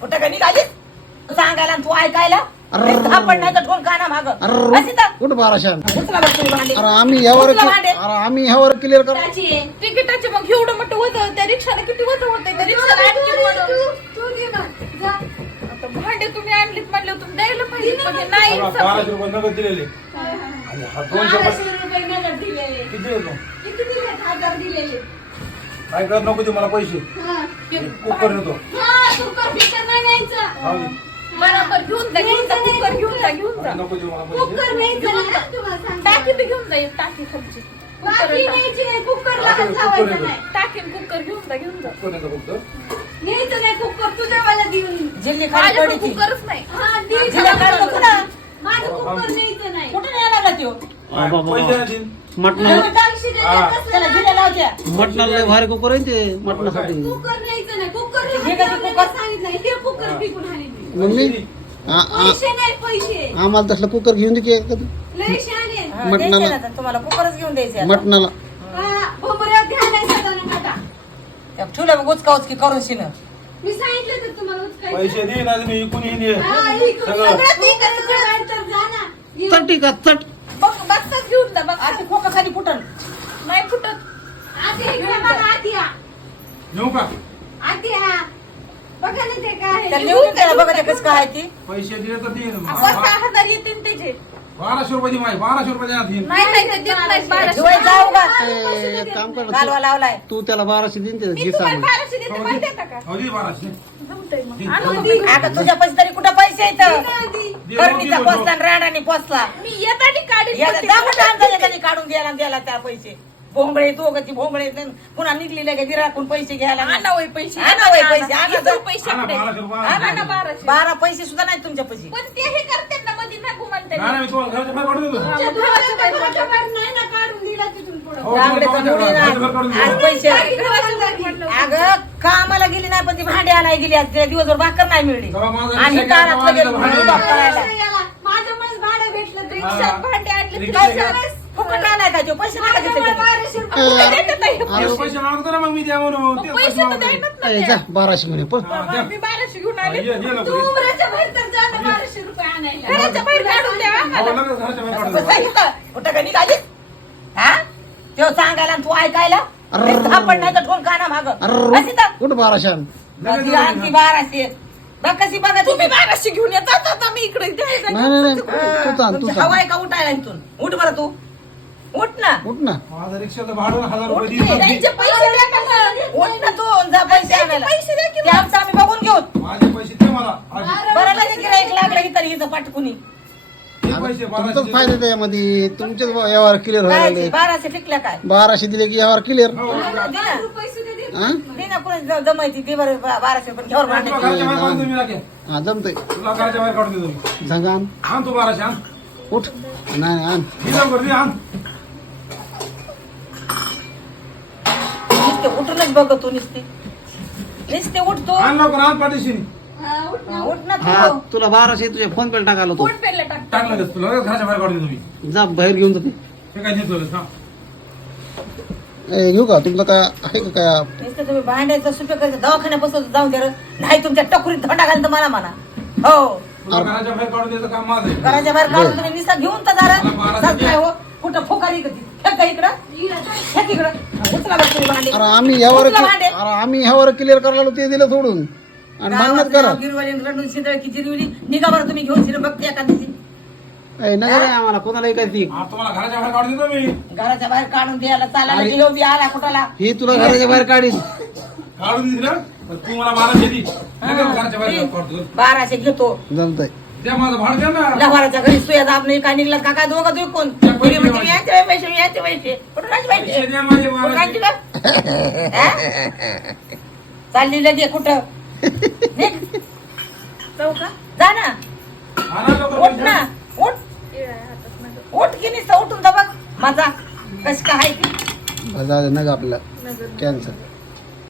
कुठं का निघालीस सांगायला आणि तू ऐकायला? अरे. आपण नाही तर ठोन काना माग. अरे कुठं बाराशे उचला बघ तुम्ही भांडे. अरे आम्ही ह्यावर उचला भांडे. अरे आम्ही ह्यावर क्लिअर कर तिकिटाचे मग एवढं मोठं होतं त्या रिक्षाला किती होतं होतं त्या रिक्षाला आणखी होतं. आता भांडे तुम्ही आणलीत म्हणलं तुम्ही द्यायला पाहिजे पण हे नाही बारा- बाराशे रुपये नगद दिलेले. आणि हा दोनशे रुपये किती देतो काय कर नको ते मला पैसे. कुकर नेतो हा. दे. बरोबर घेऊन जा घेऊन जा कुकर घेऊन जा घेऊन जा. नको ते मला पैसे. टाकी बी घेऊन जा एक टाकी खालची. कुकर ते कुकर नेतो टाकी आणि कुकर घेऊन जा घेऊन जा. कुकर नेतो फक्त. जिल्ली खाली माझ्याकडे पडी ती. कुकरच नाही. जिल्हा काढतो कुठं नाही कुठं नाही. लागला त्यो? हा, पैसे द्या तीन. मटणाला. त्याला जिल्हा लावत्या मटणाला लय भारी कुकर आहे ते मटणासाठी. आ- आ- आम्हाला तसलं कुकर घेऊन दे की एखादं. हा, मटणाला. तुम्हाला कुकरच घेऊन द्यायचे. मटणाला. त्या ठुलं गुचका उचकी करून शिन. मी सांगितलं तर तुम्हाला उचकायचं. पैसे मी इकून येईन. हा, सगळं. चट का चट बघताच घेऊन जा बघ. आता खोका खाली फुटन. नाही आधी इकडे बघा, आधी या. नेऊ का? आधी या. बघा ना ते काय तर लिहून त्याला बघा ते कसं काय आहे ती. पैसे दिले तर देईन आपण सहा हजार येतील त्याचे? बाराशे रुपये दे माझे बाराशे रुपये देणार तीन. नाही नाही ते देत नाही बाराशे. शिवाय जाऊ का? ए, एक काम कर ना, कालवा लावलाय. तू त्याला बाराशे देईन ते मी घे तुम्हाला सांगून. बाराशे देते मला देता का? हो दे बाराशे. जमतंय मग. दे. आणू तुम्ही. आता तुझ्या पैसे तरी कुठं पैसे येत आधी. दे, करणीचा दे, पोचला आणि राडाने पोचला मी येतानी काढीन पण ते येतं काढून द्यायला द्यायला त्या पैसे. भोंगळे दोघांची भोंगळे न- पुन्हा निघली लगे गिराकून पैसे घ्यायला आणा होय पैसे आणा होय पैसे, आणा वीस जा. रुपये आणा शेकडे. बाराशे रुपये, आणा आणा. ना बाराशे बारा पैसे सुद्धा नाही तुमच्या पैसे पण ते हे करते ना मध्ये ना घुमलते नाही नाही, मी तुम्हाला घरच्या बाहेर काढून देतो तुमच्या घराच्या घराच्या बाहेर नाही ना काढून दिला तिथून पुढं. हो, रांगडे तुम्हाला तर मुली घरच्या ना. बाहेर काढून आज देतो पैसे घराच्या अगं कामाला गेली नाही पण ती भांडी आणायला गेली आज तिला दिवसभर भाकर नाही मिळली तेव्हा माझा आणि गेलो माझं भांडी भाडं भेटलं. रिक्षात भांडे आणले रिक्षा काय घ्या. झालं? फुकट आणाय का तो पैसे नाही का घेतले माझ्यामुळे त्याने? बाराशे रुपये ए, कुठे देतात हे? तेच पैसे मागतो ना मग मी द्या म्हणून तेच पैसे पैसे तर मागतो. द्यायलाच ना ए, त्या. जा बाराशे म्हणे पण हा, द्या. मी बाराशे घेऊन आले ये, ये लवकर, तू ये. उमऱ्याच्या बाहेर तर जा ना बाराशे रुपये आणायला घराच्या बाहेर काढून द्या आम्हाला. लगेच घरच्या बाहेर काढून बस देतो. बाई इथं. कुठं का निघालीस हा तो सांगायला आणि तू ऐकायला अरे. आपण नाही तर ठोन काना माग अरे कुठं बाराशे आण लगेच आणखी बाराशे बघ कशी बघा तुम्ही तुम्ही बाराशे घेऊन येतात आता मी इकडे द्यायला नाही नाही नाही तू तुमची हवा आहे का उठायला इथून उठ बरं तू उठ ना. उठ ना. माझं रिक्षाचं भाडं हजार रुपये उठ दिलं की. त्यांचे पैसे द्या का मग? उठ ना तू जा पैसे आणायला. पैसे द्या की ते आमचं आम्ही बघून घेऊ. माझे पैसे दे मला. आधी. बरं गिराईक लागलं की तरी हिचं पाटकुनी ते पैसे तुमचाच बाराशे फायदा त्यामध्ये. तुमचेच व्यवहार क्लिअर व्हायला काय बाराशे टिकल्या काय? बाराशे दिले की व्यवहार क्लिअर हो. दे ना रुपये सुद्धा देत दे ना कुणी जमायची दे बरं बा- बाराशे पण घेऊन तुला भांडे. घरच्या बाहेर काढून दे मी राखे. हा जमतंय. तुला घरच्या बाहेर काढून देतो मी. झंगान आण तू बाराशे आण. उठ. नाही नाही आण. लवकर दे, आण. नुसते उठूनच बघ तू नुसते. नुसते उठतो. आण लवकर आण पाठीशी. उठ ना. उठ. ना हा तू तुला बाराशे तुझ्या फोन पे टाकायला कोण होतो पेरलं टाक. टाक लगेच तुला लगेच घरच्या बाहेर जा बाहेर घेऊन जाते. हे काय घेऊ का? तुमचं काय आहे का काय? नुसतं तुम्ही भांड्याचं सुपे करायचं दवाखान्यापासून जाऊन द्या रे. नाही तुमच्या टकुरीत धोंडा घालून तर मला म्हणा. हो. तुला घराच्या बाहेर काढून द्यायचं काम माझं आहे. घराच्या बाहेर काढून तुम्ही निसा घेऊन तर जरा मला बाराशे जात नाही हो? कुठं फोकारी कधी फेक इकडं? फेक इकडं उचला बरं तुम्ही भांडे. अरे आम्ही ह्यावर उचला भांडे. अरे आम्ही ह्यावर क्लिअर करायला ते दिलं सोडून. आणि भांडणच करा. गिरवाली रडून शिंदळ की जिरवली निघा बरं तुम्ही घेऊन शिर बघते एका दिवशी ए, नगर आहे आम्हाला कोणाला काय ती? हा, तुम्हाला घराच्या बाहेर काढून देतो मी. घराच्या बाहेर काढून द्यायला चालायला अरे. घेऊन द्या आला कुठाला? ही तुला घराच्या बाहेर काढील काढून दिली ना? पण तू मला घरच्या बाहेर काढतो बाराशे घेतो. जमतंय. द्या माझं भाडं द्या ना. लहाराच्या घरी सुया दाब नाही काय निघला? का काय दोघं दोघ कोण? म्हणजे मी याचे पैसे मी याचे पैसे कुठं राहायचे पैसे? पैसे द्या माझे का? हा? चालली लगे कुठं? निघ. जाऊ का? जा ना. आणा लवकर उठ ना. पैसे. उठ. उठ की नाही उठून जा बघ. माझा कस काय आहे ती नग आपल्याला. कॅन्सर